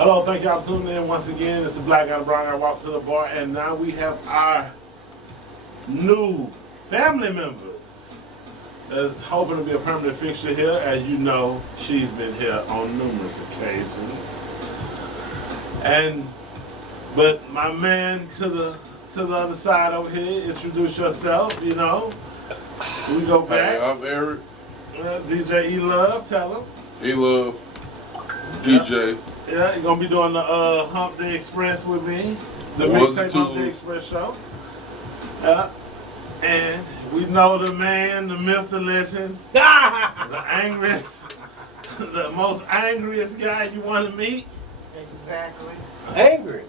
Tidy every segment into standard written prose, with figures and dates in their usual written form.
Hello, thank y'all for tuning in once again. It's the Black Guy, the Brown Guy walks to the bar, and now we have our new family members that's hoping to be a permanent fixture here. As you know, she's been here on numerous occasions. But my man to the other side over here, introduce yourself. You know, we go back. Hey, I'm Eric. DJ E Love, tell him. E Love. DJ. Yeah, you're gonna be doing the Hump Day Express with me, the Was Mixtape it Hump too? Day Express show. And we know the man, the myth, the legend, the angriest, the most angriest guy you want to meet. Exactly. Angry.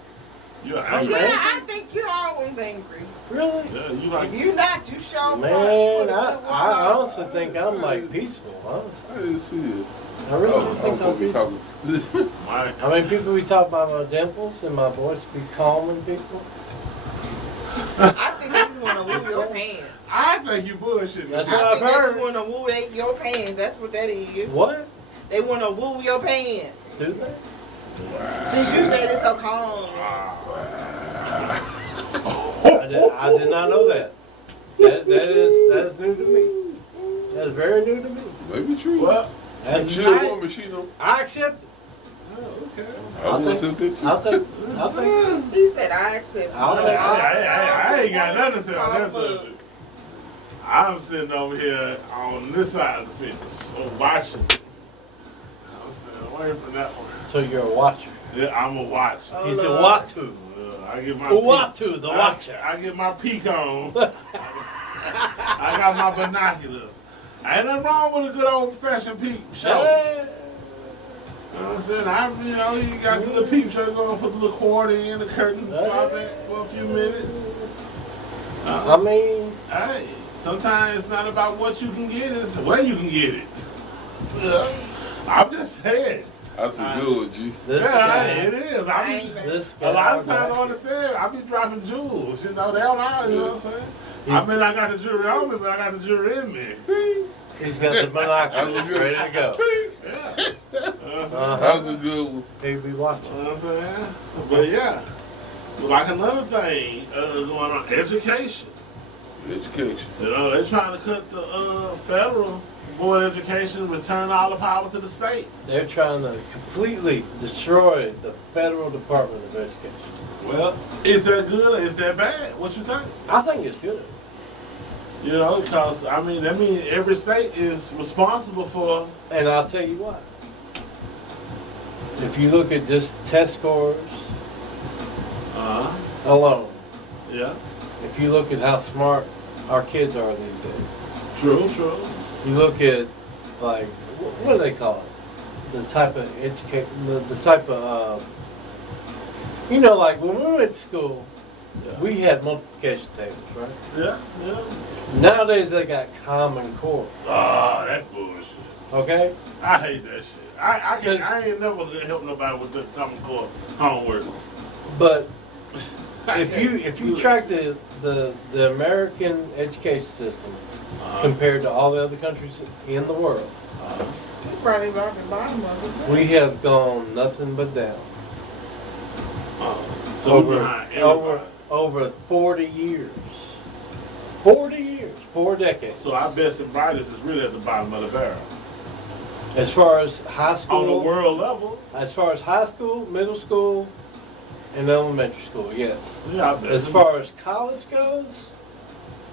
You're angry. Yeah, I think you're always angry. Really? Yeah, you like. If you're not, you show Man, I honestly think I'm like peaceful, I didn't see it. I really I'm think gonna I'm be peaceful. talking. Mike. I mean, people be talking about my dimples and my voice be calming people. I think you want to woo your pants. I think you bullshitting. That's I what I've think they heard. just want to woo your pants. That's what that is. What? They want to woo your pants. Do they? Since you said it's so calm. I did not know that. That is new to me. That's very new to me. Maybe true. Well, She a tonight- woman, she know. I accept it. Oh, okay. I will accept it too. I'll take it. He said I accept. I'll So take it. all I ain't got girls nothing to say on that come subject. I'm sitting over here on this side of the fence, watching. I'm staying away from that one. So you're a watcher. Yeah, I'm a watcher. Oh, He's a Lord. Watu. I get my Watu, the watcher. I get my peek on. I got my binoculars. Ain't nothing wrong with a good old fashioned peep show. Hey. You know what I'm saying? You got the little peep show, go and put the little quarter in, the curtain, fly back for a few minutes. I mean, Hey, sometimes it's not about what you can get, it's where you can get it. I'm just saying. That's a good one, G. this Yeah, guy. it is. This A lot of guy- times I don't understand. I be dropping jewels, you know, they don't know, you know what I'm saying? I mean, I got the jewelry on me, but I got the jewelry in me. He's got the binoculars ready to go. Yeah. That was a good one. He'll be watching. You know what I'm saying? But yeah, like another thing going on, education. Education. You know, they're trying to cut the federal board of education, return all the power to the state. They're trying to completely destroy the federal Department of Education. Well, is that good or is that bad? What you think? I think it's good. You know, because I mean, that means every state is responsible for. And I'll tell you what. If you look at just test scores alone, Yeah. if you look at how smart our kids are these days, True. you look at, like, what do they call it? The type of education, the type of, you know, like when we went to school, Yeah. we had multiplication tables, right? Yeah. Nowadays they got Common Core, Ah, that bullshit. okay? I hate that shit. I ain't never gonna help nobody with the Common Core homework. But I if can't you do it. track the American education system Uh-huh. compared to all the other countries in the world, Probably about the bottom of it. we have gone nothing but down. So we're behind everybody. Over 40 years. 40 years, 4 decades. So our best and brightest is really at the bottom of the barrel. As far as high school, On a world level, as far as high school, middle school, and elementary school, yes. yeah, our best. As far as college goes,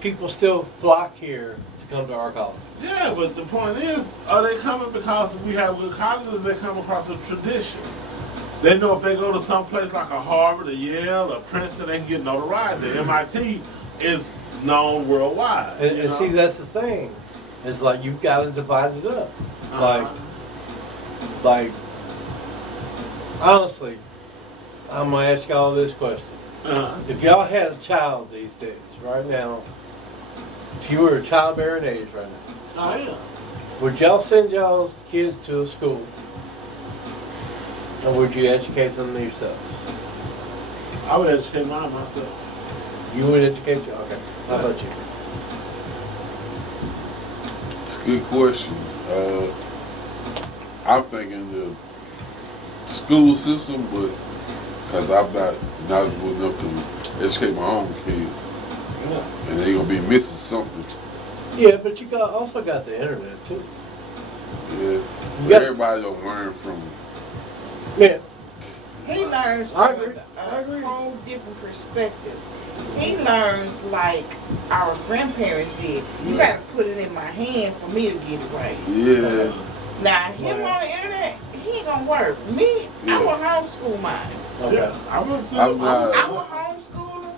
people still flock here to come to our college. Yeah, but the point is, are they coming because we have good colleges? They come across a tradition. They know if they go to some place like a Harvard, a Yale, a Princeton, they can get notoriety. MIT is known worldwide. And, you and know? see, that's the thing. It's like you've got to divide it up. Like, honestly, I'm gonna ask y'all this question: if y'all had a child these days, right now, if you were a childbearing age right now, I am. would y'all send y'all's kids to a school, or would you educate them yourselves? I would educate mine myself. You would educate you. Okay. How about you? It's a good question. I'm thinking school system, but because I'm not knowledgeable enough to educate my own kids, Yeah. and they gonna be missing something. Yeah, but you also got the internet too. Yeah, but got- everybody don't learn from. Yeah. He learns I from agree. I agree. a whole different perspective. He learns like our grandparents did. You Yeah. gotta put it in my hand for me to get it right. Yeah, Now, him on the internet, he ain't gonna work. Me, I Yeah. will homeschool mine. Okay. Yeah, I'm gonna say, I'm not- I will homeschool him,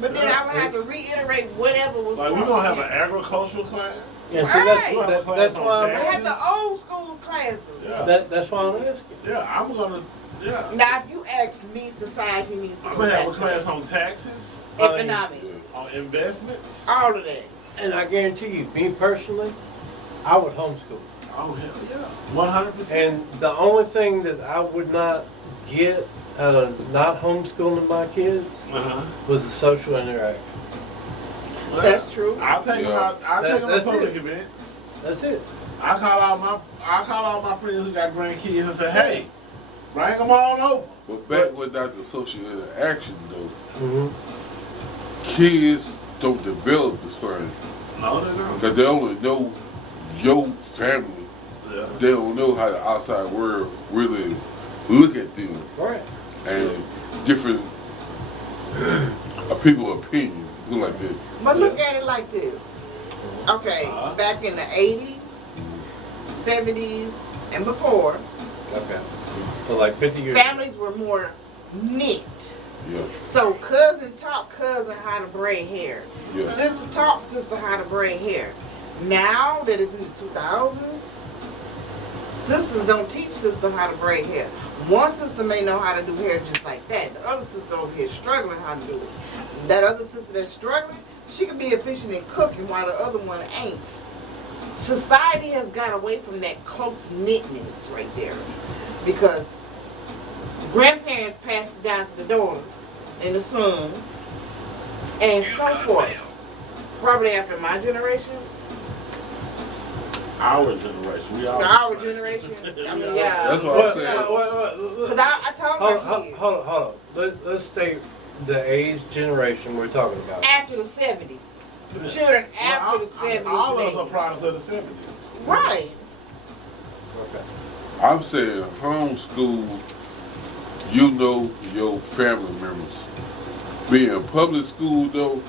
but then I would have to reiterate whatever was like taught we're gonna to have him. an agricultural class. And see, that's Right. that's why I I'm have the old school classes. Yeah. that's why I'm asking. Yeah, I'm gonna. Yeah, Now, if you ask me, society needs to I'm go gonna have back a to class on taxes, economics, on investments. all of that. And I guarantee you, me personally, I would homeschool. Oh hell yeah, 100%. And the only thing that I would not get out of not homeschooling my kids Uh-huh. was the social interaction. Well, That's true. I'll take them out. I'll take them to That's public it. events. That's it. I call all my friends who got grandkids and say, hey, bring them on over. but back without the social interaction though, Mm-hmm. kids don't develop the same No, they don't. because they only know your family. Yeah. They don't know how the outside world really look at them Right. and different people's opinion. Look like that. But look at it like this. Okay, Uh-huh. back in the 80s, 70s, and before, Okay. So like 50 years. families were more knit. Yeah, So cousin taught cousin how to braid hair. yeah. Sister taught sister how to braid hair. Now that it's in the 2000s, sisters don't teach sister how to braid hair. One sister may know how to do hair just like that. The other sister over here struggling how to do it. That other sister that's struggling, she can be efficient in cooking while the other one ain't. Society has got away from that close knitness right there, because grandparents passed it down to the daughters and the sons and so forth. Probably after my generation, Our generation. We all our the same. generation. I mean, Yeah. yeah. That's what I'm saying. Because I told Hold, my hold, kids hold, hold on. Let's state the age generation we're talking about. after the 70s. Children after the Well, 70s. all and of us are 80s. products of the 70s. Right. Okay. I'm saying homeschool, you know your family members. Being public school though,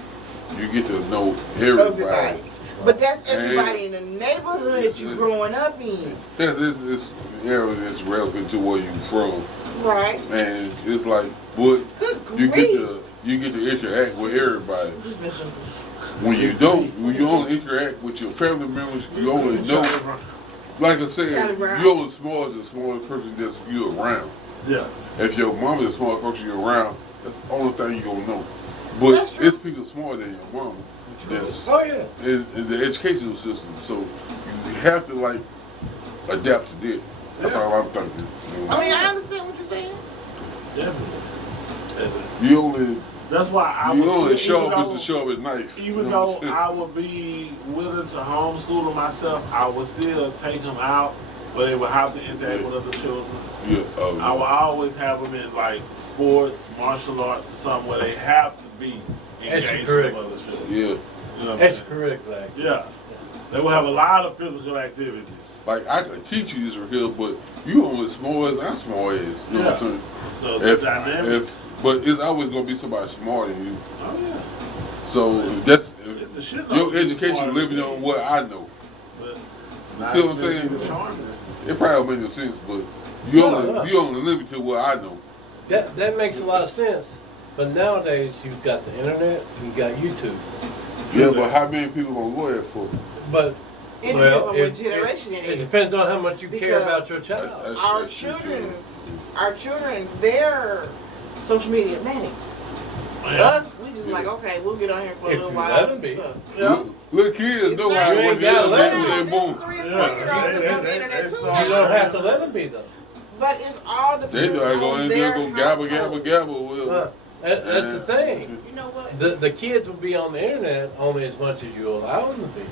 you get to know everybody. Everybody. But that's And- everybody in the neighborhood that you're growing up in. Yes, it's relevant to where you from. Right. And it's like what Good you grief. get to interact with everybody. Just missing. When you don't, when you only interact with your family members, you only know, like I said, Charlie Brown. you're as small as the smallest person that's you around. Yeah. If your mama is the smallest person you're around, that's the only thing you gonna know. But That's true. it's people smarter than your mama. That's Oh yeah. in the educational system. So you have to like adapt to that. That's Yeah. all I'm thinking. You know? I mean, I understand what you're saying. Definitely. You only That's why I you was only show even up though- as to show up at knife. Even You know though what I'm saying? I would be willing to homeschool them myself, I would still take them out, but they would have to interact with other children. Yeah, I will always have them in like sports, martial arts, or something where they have to be engaged with Extracurricular. other children. yeah. You know what I'm saying? Extracurricular. Yeah. They will have a lot of physical activities. Like I could teach you this right here, but you only small as I'm small as. You know what I'm saying? So the If, dynamics. but it's always gonna be somebody smarter than you. Oh yeah. So that's It's a shit. your education living on what I know. You see what I'm saying? It probably don't make no sense, but you only limit to what I know. That makes a lot of sense. But nowadays you've got the internet, you got YouTube. Yeah, but how many people gonna go there for? But It depends well, on what generation it it is. depends on how much you care about Because your child. Our That's true, too. children, they're social media manics. Us, we just like, okay, we'll get on here for a If little you while. let and 'em be. stuff. Yeah. Little kids It's know not- how You it ain't works. gotta They let 'em. they This born. is 3 and Yeah. 4 year olds They- that's on the they- internet they too. start- You don't have to let them be though. But it's all They depends know how to go on in their there, go gabble, household. gabble, gabble. Well, Huh. That's the thing. You know what? The kids will be on the internet only as much as you allow them to be.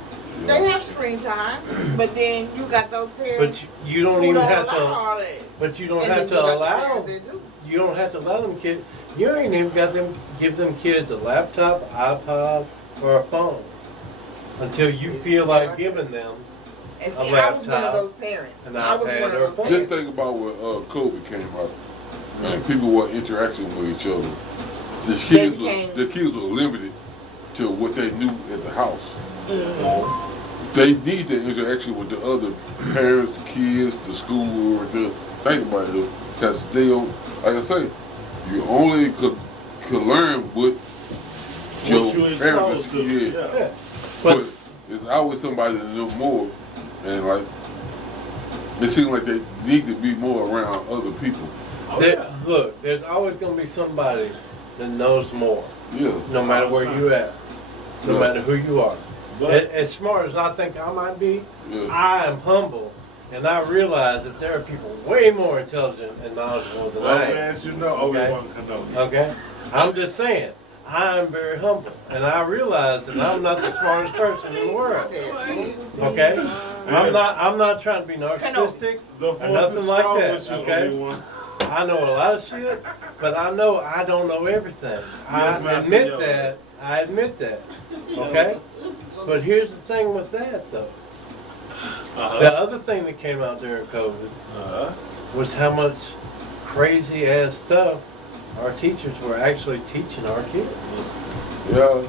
They have screen time, but then you got those parents But you don't who even don't have allow to. all that. But you don't And have then you to got the allow. parents that do. You don't have to allow them kids. You ain't even got them give them kids a laptop, iPod, or a phone until you feel like giving them. And A see, I was one laptop, of those parents. an I was iPad one of or a those phone. Just parents. think about when COVID came out, and people were interacting with each other. The kids were limited to what they knew at the house. They need that interaction with the other parents, the kids, the school, or the think about it, because they don't. Like I say, you only could learn what your What you parents. exposed to. Yeah. Yeah. But it's always somebody that knows more, and like it seems like they need to be more around other people. Oh, There- yeah. Look, there's always going to be somebody that knows more, Yeah. no matter where you at, no Yeah. matter who you are. But As smart as I think I might be, Yeah. I am humble, and I realize that there are people way more intelligent and knowledgeable than well, I am. man, you know, Obi-Wan Kenobi. Okay? I'm just saying, I am very humble, and I realize that I'm not the smartest person in the world. Okay? I'm not trying to be narcissistic The or force nothing is like strong that. with you, Okay? Obi-Wan. I know a lot of shit, but I know I don't know everything. Yes, Master I admit Yoda. that. I admit that. Okay? But here's the thing with that, though. The other thing that came out during COVID was how much crazy ass stuff our teachers were actually teaching our kids. Yeah.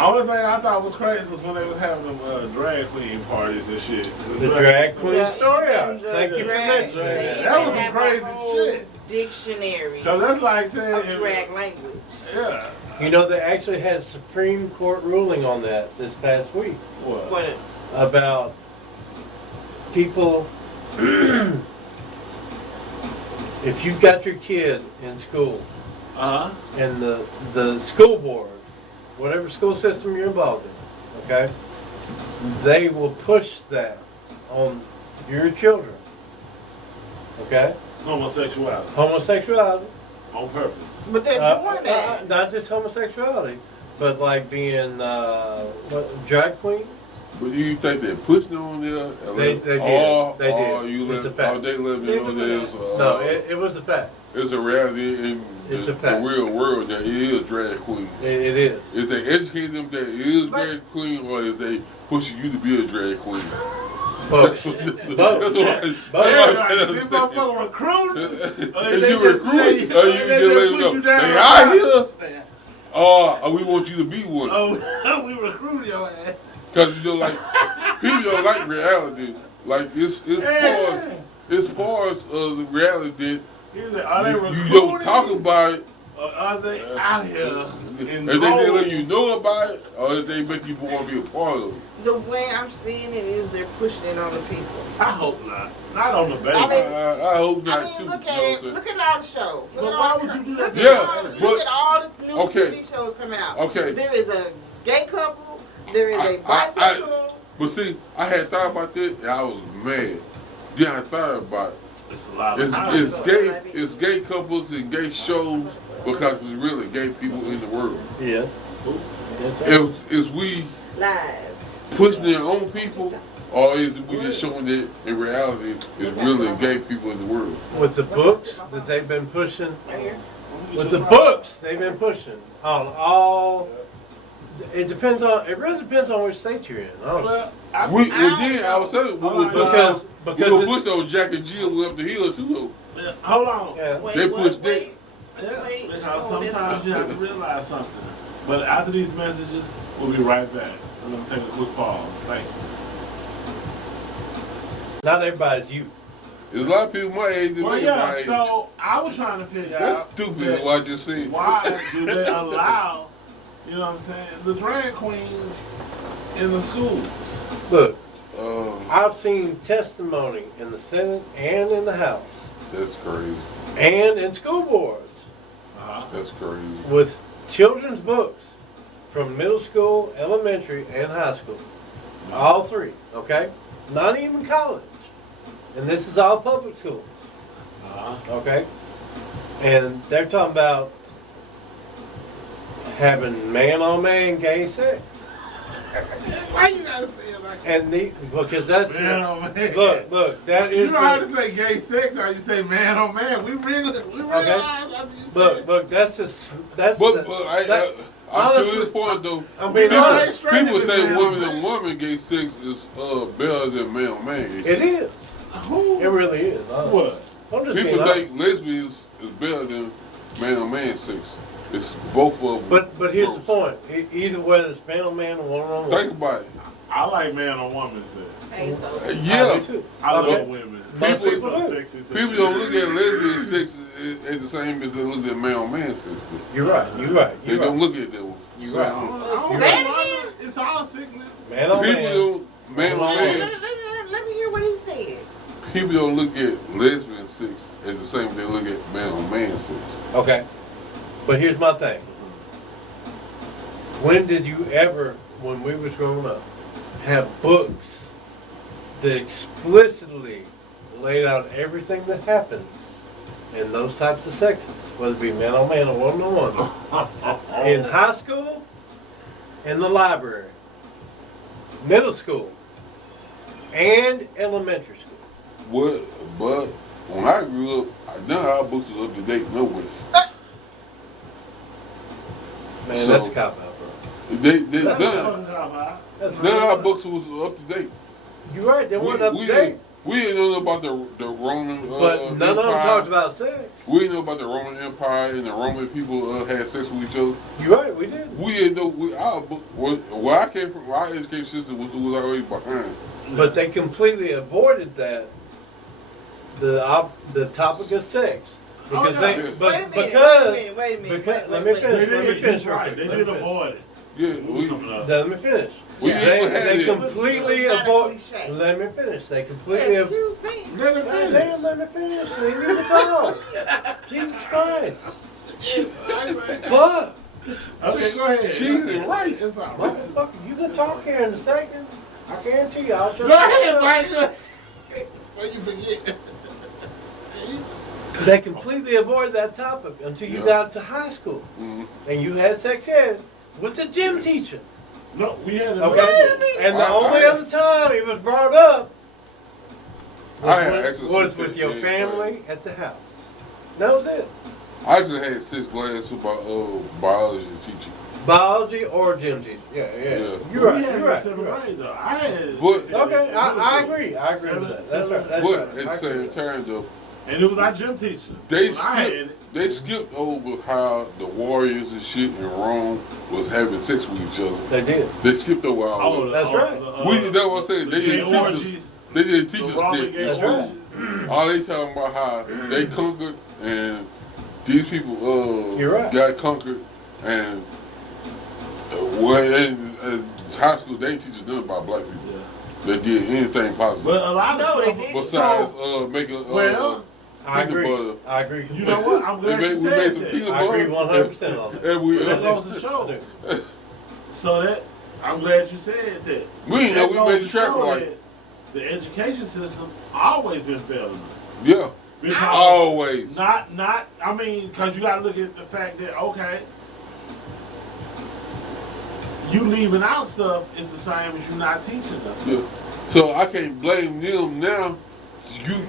Only thing I thought was crazy was when they was having them drag queen parties and shit. The drag queen Yeah, story even hours. the Thank you for drag- mentioning they that. That was even some have a crazy whole shit. Dictionary Cause that's like saying, of drag language. yeah. You know, they actually had a Supreme Court ruling on that this past week What? But about people. If you've got your kid in school and the school board, whatever school system you're involved in, okay, they will push that on your children. Okay? Homosexuality Homosexuality. on purpose. but they're doing that. Not just homosexuality, but like being drag queens. But you think they're pushing on there? They did. Or They did. you It's a let, fact. or they let me They're know doing this? No, it was a fact. It's a reality in It's the a fact. real world that it is drag queen. It is. If they educate them that it is drag queen, or if they pushing you to be a drag queen. Both. That's what Both. that's what Both. Yeah, I like, this motherfucker recruiting? Is you recruit, or you just let them know they out here, or we want you to be one. Oh, we recruited your ass. Cause you know, like people don't like reality. Like it's part of the reality He said, are they that recruiting? you don't talk about it. Or are they out here in If they let droves? you know about it, or if they make you want to be a part of it. The way I'm seeing it is they're pushing it on the people. I hope not. Not on the baby. I mean, I hope not I mean, too. look you at know it. what I'm Look at all the shows. Look But at why all would the you do look that? at Yeah, all- but- Look at all the new Okay. TV shows coming out. Okay. There is a gay couple. There is a I- bisexual. But see, I had thought about that and I was mad. Then I thought about it. It's a lot of It's gay couples and gay shows because it's really gay people in the world. Yeah. Yes, sir. Is we Live. pushing it on people, or is it we just showing that in reality it's really gay people in the world? With the books that they've been pushing, Right here. with the books they've been pushing on all. It really depends on which state you're in. Honestly. Well, I was saying we was Because gonna push on Jack and Jill went up the hill too hold on. Yeah. Wait, They what? pushed Wait. Yeah, Wait, because hold it. sometimes you have to realize something. But after these messages, we'll be right back. I'm going to take a quick pause. Thank you. Not everybody's you. though. There's a lot of people my age that Well, make yeah, my age. so I was trying to figure That's out stupid that what I just said. why do they allow, you know what I'm saying, the drag queens in the schools? Look, Oh, I've seen testimony in the Senate and in the House that's crazy. and in school boards That's crazy. with children's books from middle school, elementary, and high school. All three, okay? Not even college. And this is all public schools, okay? And they're talking about having man-on-man gay sex. Why you gotta say it like that? And because that's Man on man. look, that You is know how to say gay sex, how you say man on man. We realize after you said look, that's But to this point though, I'm being people, honest. people think women and women gay sex is better than male on man gay sex. It is. Who? It really is. What? I'm just People being honest. think lesbians is better than man on man sex. It's both of them. But here's the point. Either whether it's man on man or woman on woman. Think about it. I like man on woman sex. Hey, so I Yeah. do too. I Okay. love women. Most People people so do. sexy to People me. don't look at lesbian sex as the same as they look at man on man sex. You're right. They don't look at that one. You're So, right. I don't Say it know. again. It's all sickness. Man on People man. don't man on man. let me hear what he said. People don't look at lesbian sex as the same as they look at man on man sex. Okay. But here's my thing. When did you ever, when we was growing up, have books that explicitly laid out everything that happens in those types of sexes, whether it be man on man or woman on woman? In high school, in the library, middle school, and elementary school. But when I grew up, none of our books was up to date no way. Man, So- that's a cop out, bro. They That's none. That's None of our books was up to date. You're right, they weren't up to date. We didn't know about the Roman But none of them Empire. talked about sex. We didn't know about the Roman Empire and the Roman people had sex with each other. You're right, we did. We didn't know. Our book, where I came from, our education system was already behind. But they completely avoided that. The topic of sex. Because Oh, they, yeah. but Wait a minute, because, wait a minute. because let Wait, me wait, finish. They Let me did. finish. You're right. They did avoid it. Yeah, Coming up. Let me finish. we Yeah. even had They it. completely It's not a avoid. cliche. Let me finish. They completely avoid. Excuse me. Let it God finish. damn, let me finish. They need to talk. Jesus Christ. What? Okay, go ahead. Cheese and rice. It's all right. Motherfucker, you can talk here in a second. I guarantee you, I'll shut Go up. ahead, Mike. Before you forget. They completely avoided that topic until you Yeah. got to high school. Mhm. And you had sex ed with the gym teacher. No, we had it. Okay? And the I- only other time it was brought up I had was, actually was sex with ed your in family at the house. That was it. I just had 6th class about biology teacher. Biology or gym teacher. Yeah. Yeah. You're right. We had You're it in right. seventh You're right. grade, though. I had. But- Okay, I agree. I agree with that. That's right. That's But right. at the I agree same with that. time, though, And it was our gym teacher. they When I had skipped, it. they skipped over how the warriors and shit in Rome was having sex with each other. They did. They skipped over all of that. That's right. That's what I said. They didn't teach us. orgies. They didn't teach The us Roman that. gay That's right. orgies. All they talking about how they conquered and these people You're right. got conquered and in high school they didn't teach us nothing about black people. Yeah. They did anything possible But a lot of No, they stuff. didn't. besides making Well, I peanut agree. butter. I agree. You know what? I'm glad you We made said some that. peanut I butter. agree 100% on that. And we That goes to show. So that I'm glad you said that. We didn't know That we goes made to the traffic show light. that the education system always been failing us. Yeah, Because always. not. I mean, because you got to look at the fact that okay, you leaving out stuff is the same as you not teaching us. Yeah. So I can't blame them now.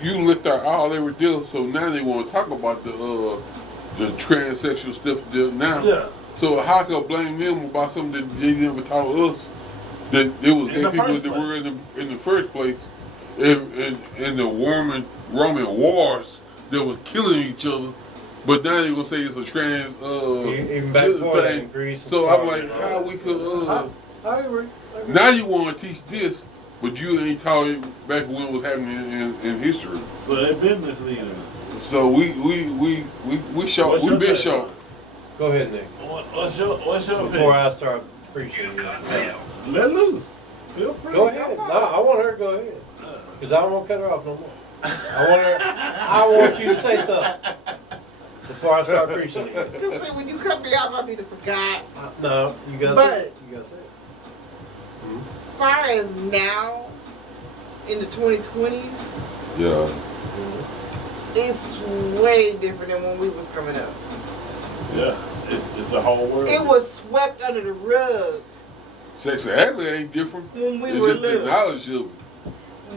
You left out all they were doing, so now they want to talk about the transsexual stuff there now. Yeah. So how can I blame them about something that they never taught us? That it was In gay the people first that were place. in the first place, in the Roman wars that was killing each other. But now they're gonna say it's a trans Even back before that, in Greece and So I'm Sparta. like, how we could I agree. now you want to teach this, but you ain't taught it back when it was happening in history. So they've been misleading us. So we short. What's We your been take short. on it? Mm-hmm. Go ahead, Nick. What's your Before opinion? I start preaching. Let loose. Feel free. Go ahead. No, I want her to go ahead. Because I don't want to cut her off no more. I want you to say something before I start preaching. Because see, when you cut me off, I be the forgot. No, you gotta But- say it. You gotta say it. Far as now, in the 2020s, Yeah. it's way different than when we was coming up. Yeah, it's the whole world. It was swept under the rug Sexuality ain't different. when we It's were just the little. knowledge of it.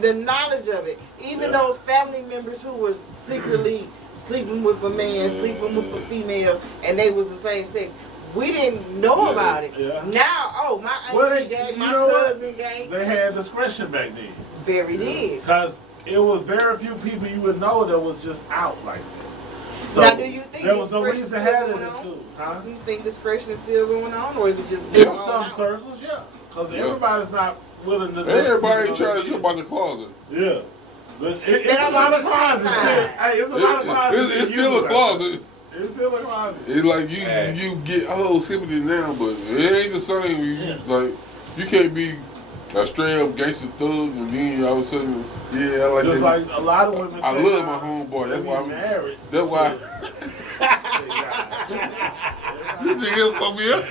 The knowledge of it. Even those family members who was secretly sleeping with a man, sleeping with a female, and they was the same sex. We didn't know about it. Yeah. Now, oh, my auntie gay, my cousin gay. They had discretion back then. Very did. Because it was very few people you would know that was just out like that. So Now, do you think there was no discretion reason to still have it going in on? school? Huh? Do you think discretion is still going on, or is it just In all some out? circles, yeah. Because everybody's not willing to. Everybody trying to jump out the closet. Yeah. But it's a lot of closets. Hey, it's a lot of closets. It's still a closet. It's still a closet. It's like you get sympathy now, but it ain't the same. Like you can't be a straight up gangster thug and then all of a sudden, I like Just that. like a lot of women. I love my homeboy. That's why I'm married. That's why. You think he'll fuck me up?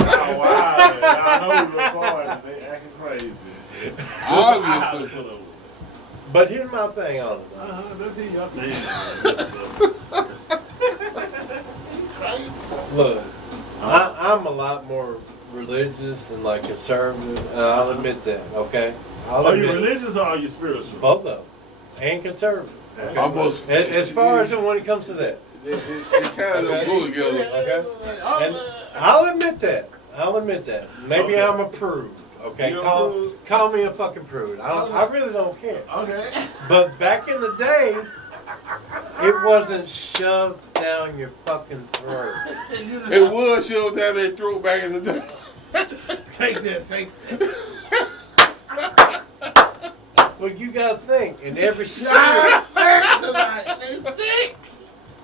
Y'all wild. Y'all know who's recording. They acting crazy. Obviously. But here's my thing on it. Let's hear your thing. Look, I'm a lot more religious and like conservative, and I'll admit that. Okay, I'll Are you admit it. religious or are you spiritual? Both of them, and conservative. Okay? Almost. As far as when it comes to that, It kind of go together. okay, and I'll admit that. Maybe Okay. I'm a prude. Okay, You're a call prude? call me a fucking prude. I really don't care. Okay. But back in the day, it wasn't shoved down your fucking throat. It was shoved down their throat back in the day. Take that. But you gotta think, in every Y'all series, sick tonight. They sick.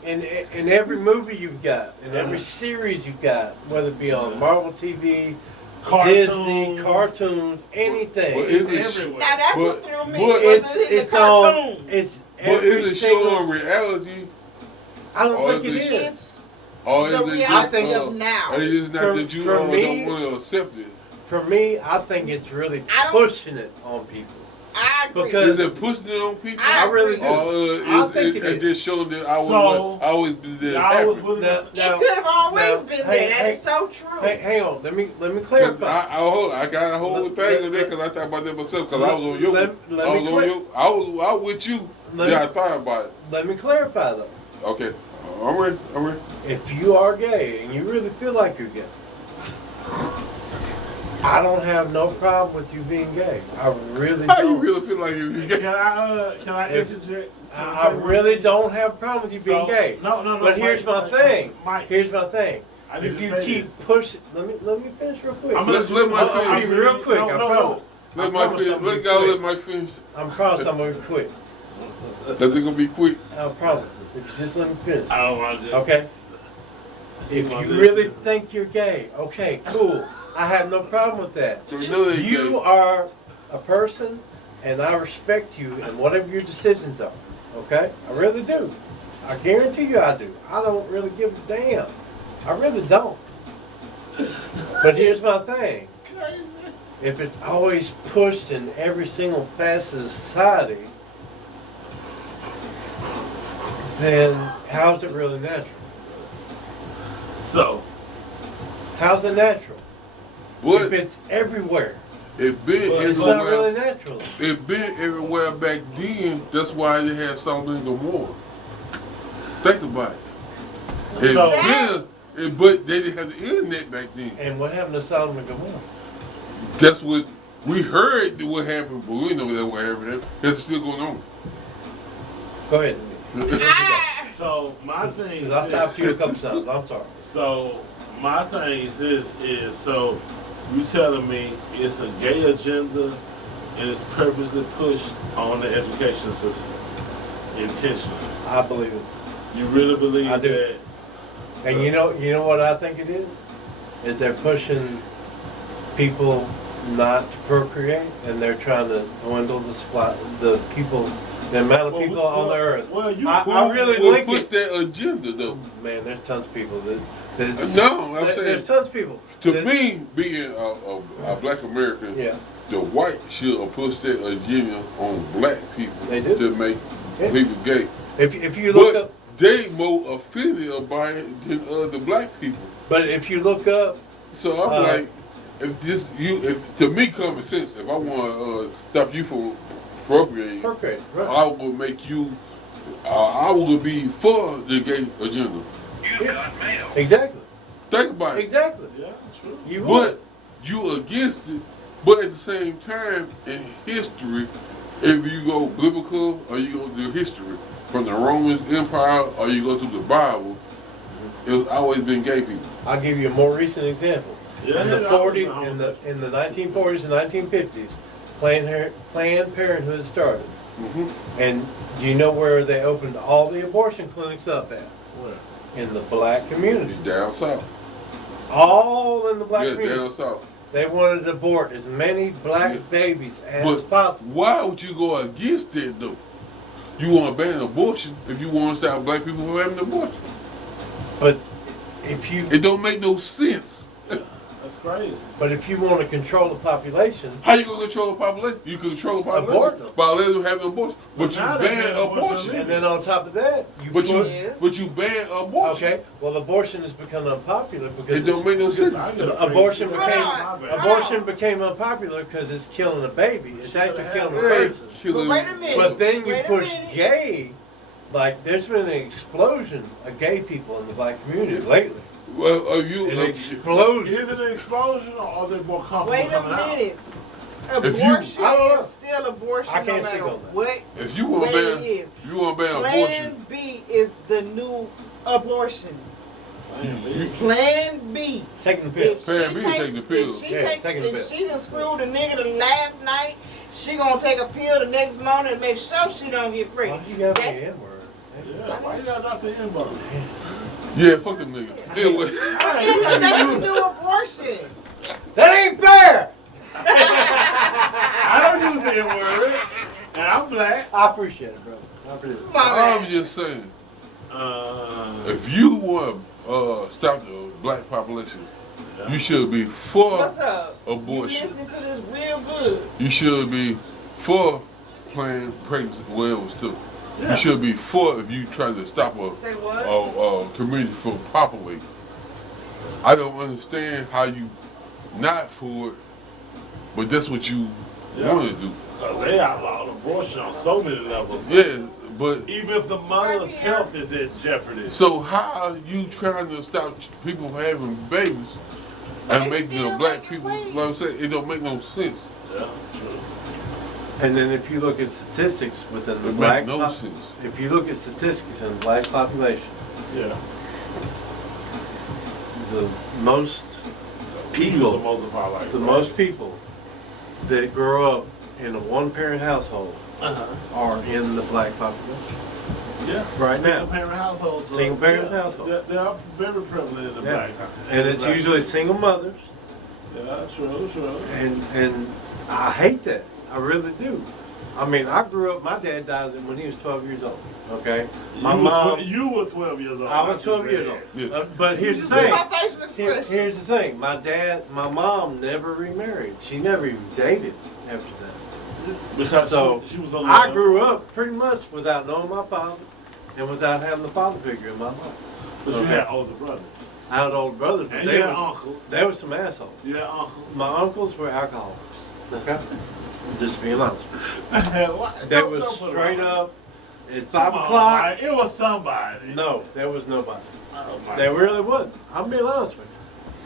in every movie you've got, in every series you've got, whether it be on Marvel TV, Disney, cartoons, anything. Well, is it everywhere. Now that's But- what threw me. but was it in It's the on. cartoon? It's But every is it single. showing reality? I don't or think it is is. It's Or the is it reality just, of now. Or it is not For- that you for don't me- want to accept it? For me, I think it's really I don't- pushing it on people. I agree. Because- Is it pushing it on people? I really do. Or I think it is. just showing that I So, always been there. Y'all was happy? willing Now- to. it could have always been there. hey, That is so true. Hey, hang on. Let me 'Cause clarify. I got a whole thing on that because I thought about that myself because I was on your. Let me I was with you. Let Yeah, me- I thought about it. Let me clarify though. Okay, I'm ready. If you are gay and you really feel like you're gay, I don't have no problem with you being gay. I really How you don't. really feel like you Can I If- interject? I really don't have a problem with you being gay. No. But here's my thing. Mike, Here's my thing. I need If to you say keep this. pushing, let me finish real quick. I'm gonna Let my I'll be finish. real quick. I No. promise. Let I my promise finish. I'm gonna Let be God quick. let my finish. I'm promise I'm gonna be quick. Is it gonna be quick? I promise. If you just let me finish. I don't want to. Okay? If you really think you're gay, okay, cool. I have no problem with that. You are a person, and I respect you and whatever your decisions are. Okay? I really do. I guarantee you I do. I don't really give a damn. I really don't. But here's my thing. If it's always pushed in every single facet of society, then how's it really natural? So, How's it natural? What? If it's everywhere, It been it's not everywhere. really natural. It been everywhere back then. That's why they had something no more. Think about it. It So- but they didn't have the internet back then. And what happened to Solomon and Gomorrah? That's what we heard. What happened, but we know that what happened. It's still going on. Go ahead. so my thing Because I is stopped you a couple times. I'm sorry. So my thing is this is so you telling me it's a gay agenda and it's purposely pushed on the education system intentionally. I believe it. You really believe I do. that? And you know what I think it is? Is they're pushing people not to procreate, and they're trying to dwindle the amount of people on the earth. Well, you I really Who think pushed it. that agenda though? Man, there's tons of people that. No, I'm saying There's tons of people. to that- me, being a black American, Yeah. the white should have pushed that agenda on black people They do. to make Yeah. people gay. If you look But- up they more offended by it than the black people. But if you look up, So I'm like, if to me common sense, if I want to stop you from procreating, right. I will make you. I will be for the gay agenda. Exactly. Think about it. Exactly. Yeah, true. You would. But you against it. But at the same time, in history, if you go biblical or you go through history, from the Roman Empire or you go through the Bible, it's always been gay people. I'll give you a more recent example. Yeah, in the yeah, 40s, in the 1940s and 1950s, Planned Parenthood started. Mm-hmm. And do you know where they opened all the abortion clinics up at? Where? In the black community. It's down south. All in the black Yeah, community. down south. They wanted to abort as many black Yeah. babies as But possible. why would you go against it though? You want to ban abortion if you want to stop black people from having abortion. But if you It don't make no sense. That's crazy. but if you want to control the population, How you gonna control the population? You control the Abort population them. by letting them have an abortion, but you Now they ban ban abortion abortion. and then on top of that, you But put, you ban abortion. okay, well abortion has become unpopular because It don't make no sense. I get a Abortion free- became My bad. abortion became unpopular because it's killing a baby. It's actually killing a Yeah, person. killing- But wait a minute. But then you Wait a push minute. gay, like there's been an explosion of gay people in the black community lately. Well, are you? An explosion. Is it an explosion or are they more comfortable Wait a coming out? minute. If you- Abortion I don't know. is still abortion I no can't matter speak on that. what If you want way to ban, it is. you want to ban Plan abortion. B is the new abortions. Man, Plan B. Taking the pills. Plan B is taking the pills. Yeah, taking the pills. If she done screwed a nigga the last night, she gonna take a pill the next morning and make sure she don't get Why pregnant. you got the That's- N-word? Yeah, why you gotta drop the N-word? Yeah, fuck them niggas. Anyway, That's a new abortion. That ain't fair! I don't use the N-word, and I'm black. I appreciate it, brother. I appreciate it. My I'm bad. just saying, Uh, if you want to stop the black population, you should be for What's up? abortion. You listening to this real good. You should be for planned pregnancy, whatever stuff. Yeah. You should be for if you try to stop Say what? a community from populating. I don't understand how you not for it, but that's what you Yeah. want to do. they outlawed abortion on so many levels. Yeah, but Even if the mother's health is in jeopardy. so how are you trying to stop people from having babies and They making still them black making people? babies. Like I'm saying, it don't make no sense. Yeah, true. And then if you look at statistics within the It black make no sense. if you look at statistics in the black population, Yeah. the most Use people, some multiplier like the that. most people that grow up in a one-parent household Uh-huh. are in the black population. Yeah. Right now. Single parent households. Single parent yeah, household. They are very prevalent in the Yeah. black. And it's black usually community. single mothers, Yeah, true. and I hate that. I really do. I mean, I grew up. My dad died when he was 12 years old. Okay, my mom. You were 12 years old. I was not your 12 years dad. old. Yeah. But here's You the see thing. my facial expression. Here's the thing. My mom never remarried. She never even dated after that. Because So she was a I grew up pretty much without knowing my father and without having a father figure in my life. But you had older brothers. I had older brothers, but And they you had were, uncles. they were some assholes. You had uncles. My uncles were alcoholics. Okay? Just being honest. What? They Don't was put it straight on. up at 5 Come on, o'clock. Mike. It was somebody. No, there was nobody. Oh, my There God. really wasn't. I'm being honest with you.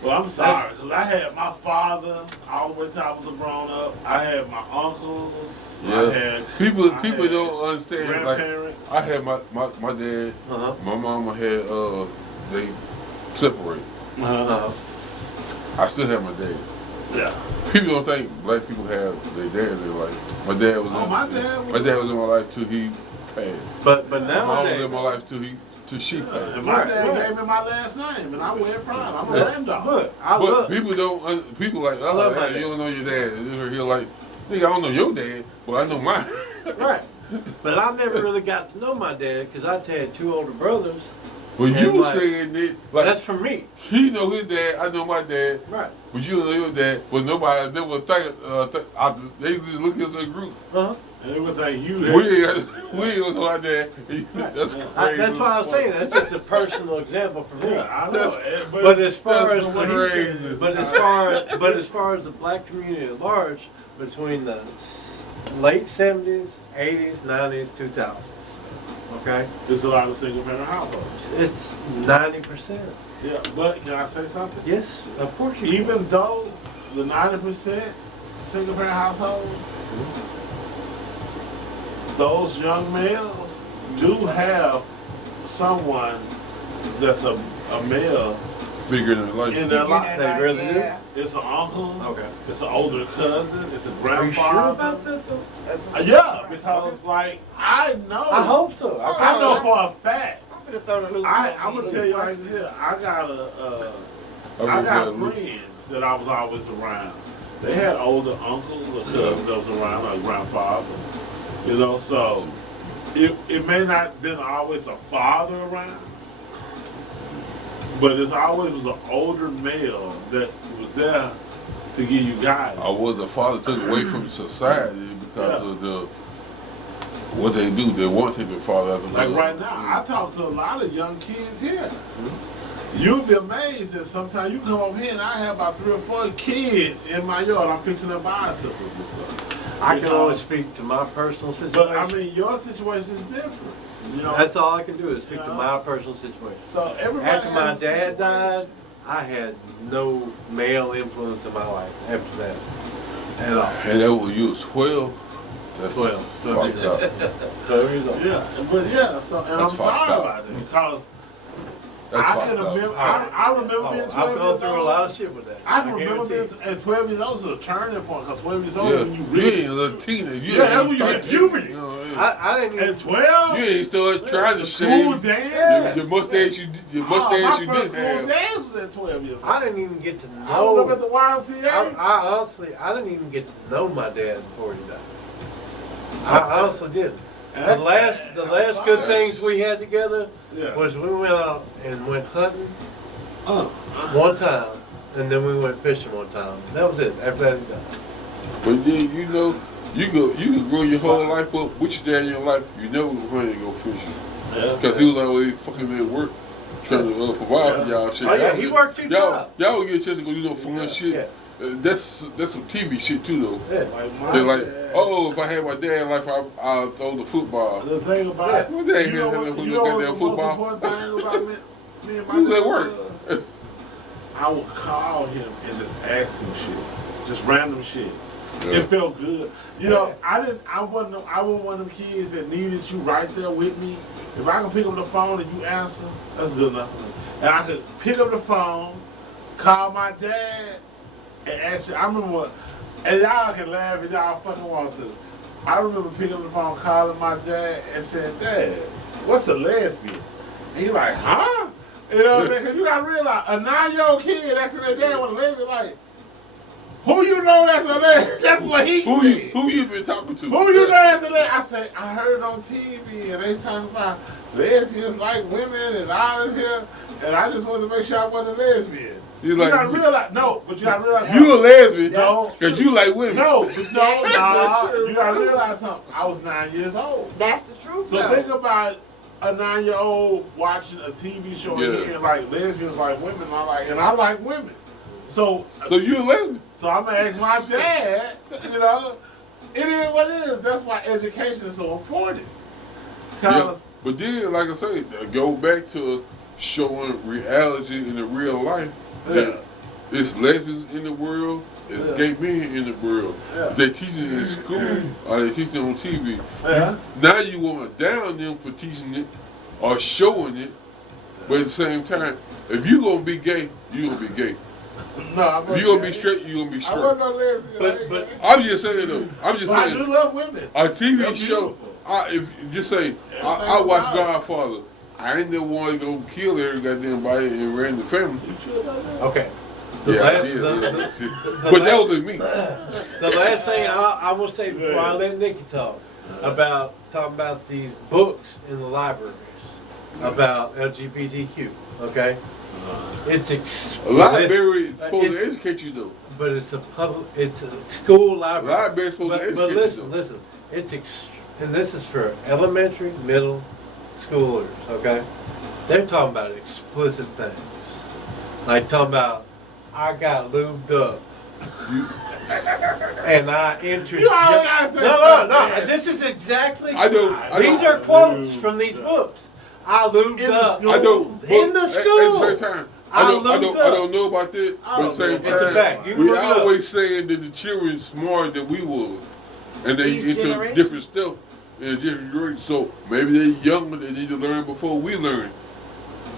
Well, I'm sorry, because I had my father all the way till I was a grown up. I had my uncles. I Yeah, had people I people had don't understand. Like grandparents. I had my dad, Uh-huh. my mama had they separated. Uh-huh. I still have my dad. Yeah. People don't think black people have their dad in their life. My dad was Oh, in my dad was- my dad was in my life till he passed. But My mom was nowadays, in my life till she passed. And my Right, dad right. gave me my last name, and I wear pride. I'm a Yeah. Randolph. look, I But love. people don't. People like, oh, love my man, dad. you don't know your dad. And they're here like, nigga, I don't know your dad, but I know mine. Right. But I never really got to know my dad because I had two older brothers. But you And, like, saying that, like, That's for me. he know his dad, I know my dad, Right. but you don't know your dad. But nobody never think. They just look at us as a group. Uh-huh. And everything you We ain't know out there. That's crazy. That's why I was saying that's just a personal example for me. Yeah, I know. That's- But as far that's as crazy. but as far as the black community at large, between the late 70s, 80s, 90s, 2000, okay, There's a lot of single parent households. it's 90%. Yeah, but can I say something? Yes, of course you can. Even though the 90% single parent household, those young males do have someone that's a male Figuring it like in their life. They really do? It's an uncle. Okay. It's an older cousin. It's a Are you grandfather. sure about that though? Yeah, because like I know. I hope so. I know for a fact. I'm gonna throw the loop. I'm gonna tell you right here. I got I got friends that I was always around. They had older uncles or cousins that was around, or grandfather. You know, so it may not have been always a father around, but it always was an older male that was there to give you guidance. I was the father took away from society because of the what they do. They want to take their father out of the Like right now, I talk to a lot of young kids here. You'll be amazed that sometimes you come over here and I have about 3 or 4 kids in my yard. I'm fixing their bicycles and stuff. I can only speak to my personal situation. But I mean, your situation is different. You know, That's all I can do is speak to Yeah. my personal situation. so everybody. After my has a dad situation. died, I had no male influence in my life after that at all. And that was you was 12. That's 12. fucked up. 12 years old. Yeah, but yeah. So and That's I'm fucked sorry up. about it because That's I fucked can up. remember. I remember Oh, being I've 12 gone years through a old. lot of shit with that. I can remember guarantee being at 12 years old was a turning point because 12 years old Yeah, when you you really ain't a little teenager. You Yeah, that's ain't when you hit 13, puberty. you know, I didn't even. at 12. you ain't started trying to School shave dance. your mustache. Your mustache my you first did school have. dance was at 12 years old. I didn't even get to I was up at know. the YMCA. I honestly, I didn't even get to know my dad before he died. I honestly didn't. And The that's last, sad. the I'm last sorry. good things we had together Yeah. was we went out and went hunting one time, and then we went fishing one time. That was it. After that, he died. But then you know, you could grow your whole life up with your dad in your life. You never wanted to go fishing Yeah. because he was always fucking at work trying to provide for y'all shit. Oh, yeah, Y'all he would- worked 2 y'all, jobs. y'all would get a chance to go do no fun shit. Yeah. That's some TV shit too though. Yeah. Like my They're like, dad. oh, if I had my dad in life, I'll throw the football. The thing about My dad you know had what, that you know goddamn what the football. most important thing about me and my Who's dad at work? was? I would call him and just ask him shit, just random shit. Yeah. It felt good. You know, I wasn't one of them kids that needed you right there with me. If I could pick up the phone and you answer, that's good enough for me. And I could pick up the phone, call my dad, and ask you. I remember what, and y'all can laugh if y'all fucking want to. I remember picking up the phone, calling my dad, and said, "Dad, what's a lesbian?" And he like, "Huh?" You know what I'm saying? Because you gotta realize, a 9-year-old kid asking their dad what a lesbian like. Who you know that's a lesbian? That's what he said. Who you been talking to? Who you know that's a lesbian? I said, I heard on TV and they talking about lesbians like women and all this here, and I just wanted to make sure I wasn't a lesbian. You You like gotta realize, no, but you gotta realize you a lesbian? No. Cause you like women. No, not true. you gotta realize something. I was 9 years old. That's the truth. So though. think about a 9-year-old watching a TV show and Yeah. hearing like lesbians like women. And I like women. So you a lesbian? So I'm gonna ask my dad, you know, it is what it is. That's why education is so important. Yeah. Cause But then, like I say, go back to showing reality in the real life. Yeah. It's lesbians in the world. It's Yeah. gay men in the world. Yeah. They teaching it in school or they teaching it on TV. Yeah. Now you want to down them for teaching it or showing it. But at the same time, if you gonna be gay, you gonna be gay. no, I'm If you gonna be straight, you gonna be I straight. wasn't no lesbian. But- I'm just saying though. I'm just But I do saying. love women. A TV They're show. beautiful. If just say I watch Godfather. I ain't never want to go kill every goddamn body and ran the family. You sure about that? Okay. The Yeah, last, I did, the- yeah. the But that last- was me. The last thing I will say before I let Nikki talk about talking about these books in the libraries about LGBTQ. Okay, it's A explicit, library is supposed to it's- educate you though. but it's a public, it's a school library. Library is supposed to But educate listen, you though. listen. and this is for elementary, middle schoolers, okay? They're talking about explicit things. Like talking about, I got lubed up. And I entered. You always gotta say No. something. This is exactly. I These are quotes from these books. I lubed In the up. school. I don't. In the school. At the same time, I I looked up. don't know about that. But at the same It's a time, fact. You can we look it up. always saying that the children smarter than we was, and they These into generations. different stuff in different grades. So maybe they younger. They need to learn before we learn.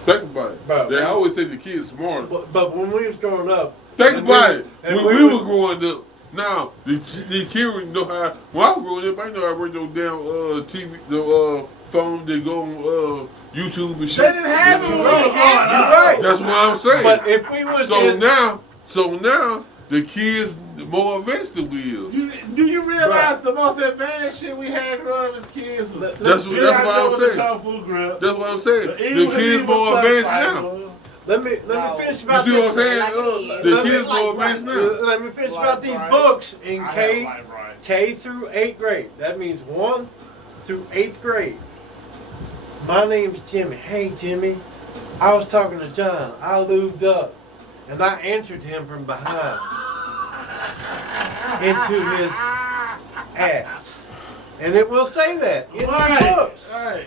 Think about it. Bro, They always say the kids smarter. But when we was growing up. Think and about we- it. and When we were growing up, now the kids know how. When I was growing up, I know how to work those damn TV, the phone. They go on YouTube and shit. They didn't have it. You're when right. we was growing You're up. right. That's what I'm saying. But if we was So in, now the kids more advanced than we is. Do you realize the most advanced shit we had growing up as kids was That's what I'm saying. Kung Fu grip. That's what I'm saying. The The Evil kids Evil more stuff advanced like, now. let me No. finish You about see what I'm this. saying? Like The it is. kids Like more advanced right. now. Let me finish Like about these rice. books in I K have like rice. K through 8th grade. That means 1 through 8th grade. My name's Jimmy. Hey Jimmy, I was talking to John. I lubed up, and I answered him from behind into his ass, and it will say that in the books. Right.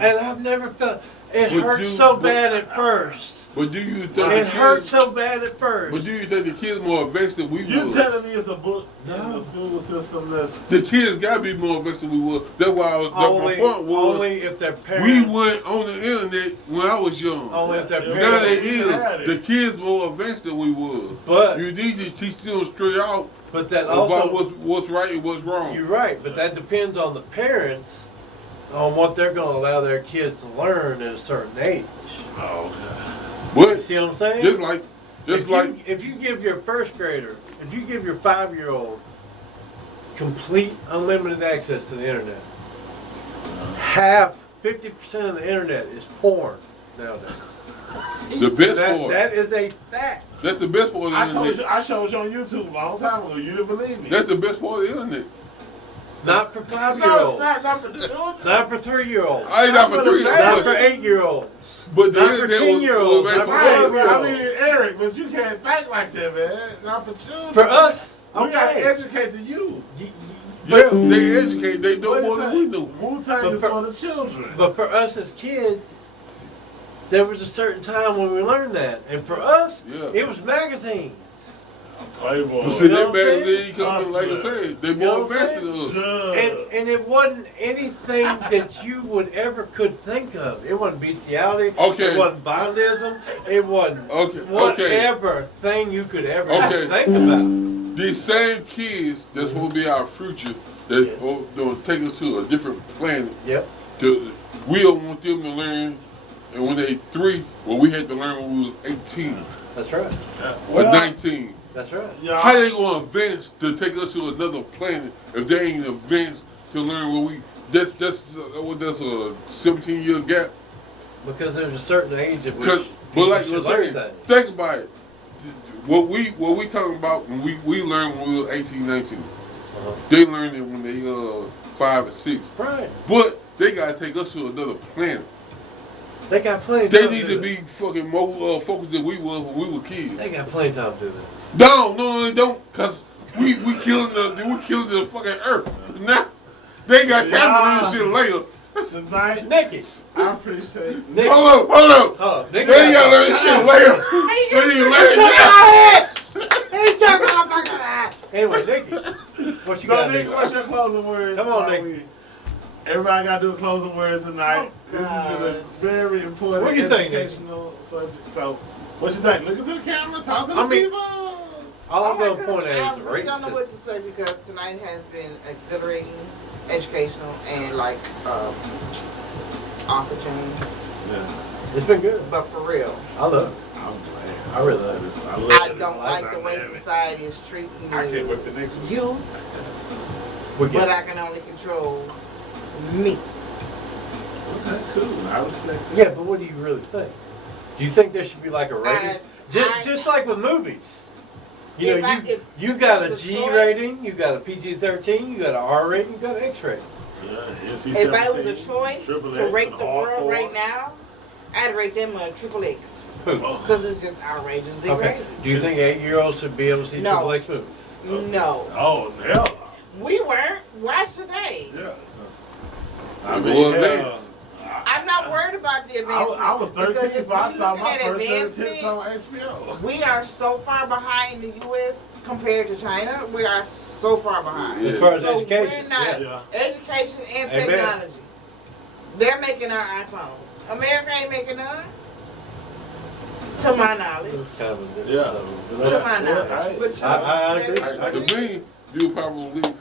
And I've never felt it But hurt you- so but- bad at first. But do you think It the hurt kids? so bad at first. But do you think the kids more advanced than we You was? telling me it's a book in No. the school system that's The kids gotta be more advanced than we was. That's why my only, point was. only if their We parents. went on the internet when I was young. Only if their Yeah. Now parents. they had is. it. The kids more advanced than we was. But You need to teach them straight out but that about also what's right and what's wrong. you're right. But that depends on the parents on what they're going to allow their kids to learn at a certain age. oh, You But see what I'm saying? If you give your first grader, if you give your 5-year-old complete unlimited access to the internet, 50% of the internet is porn nowadays. the best part. That is a fact. That's the best part of the I told you, internet. I showed you on YouTube a long time ago. You didn't believe me. That's the best part of the internet. Not for no, 5-year-olds. it's not for children. Not for 3-year-olds. I ain't not for three. Not for But 8-year-olds. the not for internet 10-year-olds, was made not for for Right, us. but I mean, Eric, but you can't think like that, man. Not for children. For us, we gotta okay. educate the youth. Yes, they educate. They know What more is than we that? do. Wu-Tang But is for- for the children. But for us as kids, there was a certain time when we learned that. And for us, Yeah. it was magazines. Playboy. But see, You know that what I'm saying? magazine coming, like I said, they You know more what I'm advanced than us. Drugs. And it wasn't anything that you would ever could think of. It wasn't bestiality. Okay. It wasn't bondism. It wasn't Okay, whatever thing you could ever Okay. think about. These same kids that's supposed to be our future, that Yeah. will take us to a different planet. Yep. We don't want them to learn, and when they 3, well, we had to learn when we was 18 That's right. or 19. That's right. Yeah. How they gonna advance to take us to another planet if they ain't advanced to learn what we? That's a 17-year gap. Because there's a certain age at which But people like should you're learn saying, things. think about it. What we talking about when we learned when we were 18, 19. Uh-huh. They learned it when they 5 or 6. Right. But they gotta take us to another planet. They got plenty of They time need to to do be fucking more focused than we was when we were kids. that. They got plenty of time to do that. No, they don't, cause we killing the fucking earth. Now they ain't got time to do this shit later. Tonight, Nikki. I appreciate Nikki. Hold up. Oh, Nikki. They ain't gotta learn this shit later. They need to learn it now. Anyway, Nikki. What you So, got, Nick, Nikki? what's your closing words? Come on, while Nick. Everybody got to do a closing words tonight. Oh, This has been a God. very important What do you think, Nick? educational subject. So, what you think? Look into the camera, talk to the I mean, people. All I'm Oh my going to point goodness, out I is a really rating don't know system. what to say because tonight has been exhilarating, educational, and like off the chain. Yeah, It's been good. But for real, I love it. I'm glad. I really love this. I love don't this like the way dynamic. society is treating I can't wait the for next week. youth, We but get I can only control me. Okay, cool. I respect it. Yeah, but what do you really think? Do you think there should be like a rating? I- Just like with movies. You If know, I- if you got a it's a G choice- rating, you got a PG-13, you got an R rating, you got an X rating. Yeah, If I was a choice Triple to X rate and the world hardcore. right now, I'd rate them a triple X. Who? Because it's just outrageously Okay. crazy. Do you think 8-year-olds should be able to see No. triple X movies? No. Oh, hell no. We weren't. Why should they? Yeah. It was hell, advanced. I'm not worried about the advancement. I was because 13 if if I we saw looking my at first set of advancement, tits on HBO. we are so far behind the U.S. compared to China. We are so far behind. Yeah. As far as So education, we're not Yeah. education and Amen. technology. They're making our iPhones. America ain't making none. To my knowledge. It's kind of a different Yeah. level, you know? To my Yeah, knowledge. But you know, I that agree. is what To it me, is. you probably believe.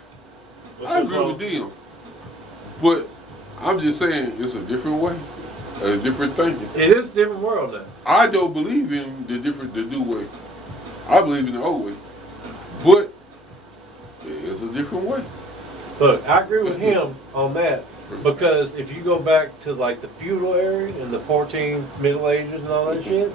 What's I your agree with close? them. But I'm just saying it's a different way, a different thinking. It is a different world now. I don't believe in the new way. I believe in the old way. But it's a different way. Look, I agree with him on that because if you go back to like the feudal era and the 14 Middle Ages and all that shit,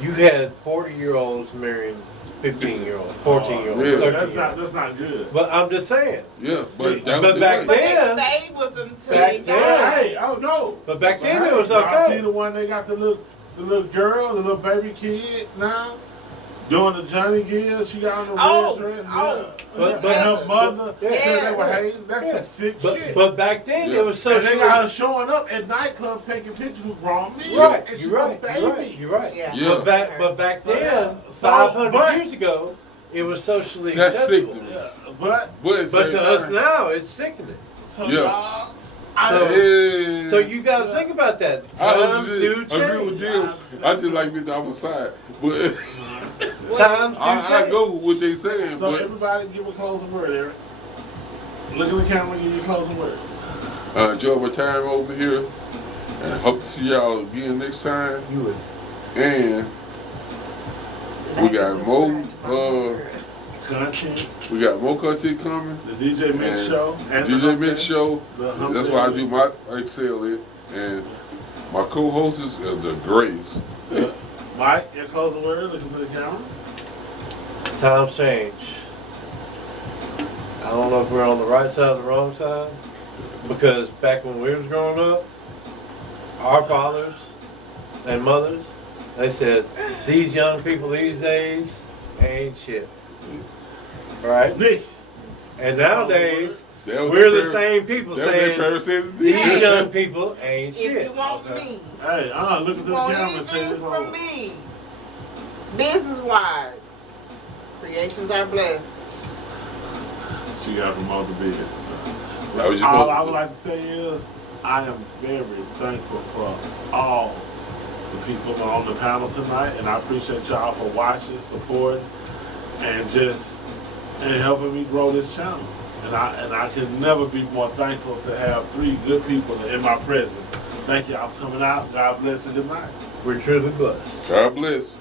you had 40-year-olds marrying 15-year-olds, 14-year-olds, Yeah. 13-year-olds. That's not good. But I'm just saying. Yeah, but that But was back the But way. then- they stayed with them till Back they then- died. Hey, oh no. But back then Hey, it was y'all see okay. the one they got the little girl, the little baby kid now? Doing the Johnny Gill, she got on the Oh, red dress. oh. Yeah. But- and her mother Yeah. said they were hating. That's Yeah. some sick But shit. but back then Yeah. it was so. and they got her showing up at nightclubs taking pictures with grown men. Right, And she's you're right, a baby. you're right, you're right. Yeah. Yeah. But back So, then, yeah. So, 500 but- years ago, it was socially That's acceptable. sick to me. Yeah, but But, at the But same to us time, now, it's sickening. so Yeah. y'all, yeah. So you got to think about that. I Times do agree with change. them. I just like being the opposite. But Times do I change. go with what they saying. so But everybody give a closing word, Eric. Look at the camera and give your closing word. enjoy my time over here. And hope to see y'all again next time. You would. And we got more Content, we got more content coming. the DJ Mix And Show, and DJ the Mix Show. The Hump That's why I Day do Mix. my excel in. And my co-host is the Grace. Mike, your closing word, looking for the camera. Times change. I don't know if we're on the right side or the wrong side, because back when we was growing up, our fathers and mothers, they said, these young people these days ain't shit. Right? Nick. And nowadays, That was we're their the parents- same people that was their saying, parents said these young people ain't If you shit. want Okay. me, Hey, look you at the want camera and say anything it from all. me, business-wise, creations are blessed. She got from all the business. That was your All mother. I would like to say is, I am very thankful for all the people on the panel tonight, and I appreciate y'all for watching, supporting, and just helping me grow this channel. And I can never be more thankful to have 3 good people in my presence. Thank y'all for coming out. God bless and good night. We're truly blessed. God bless.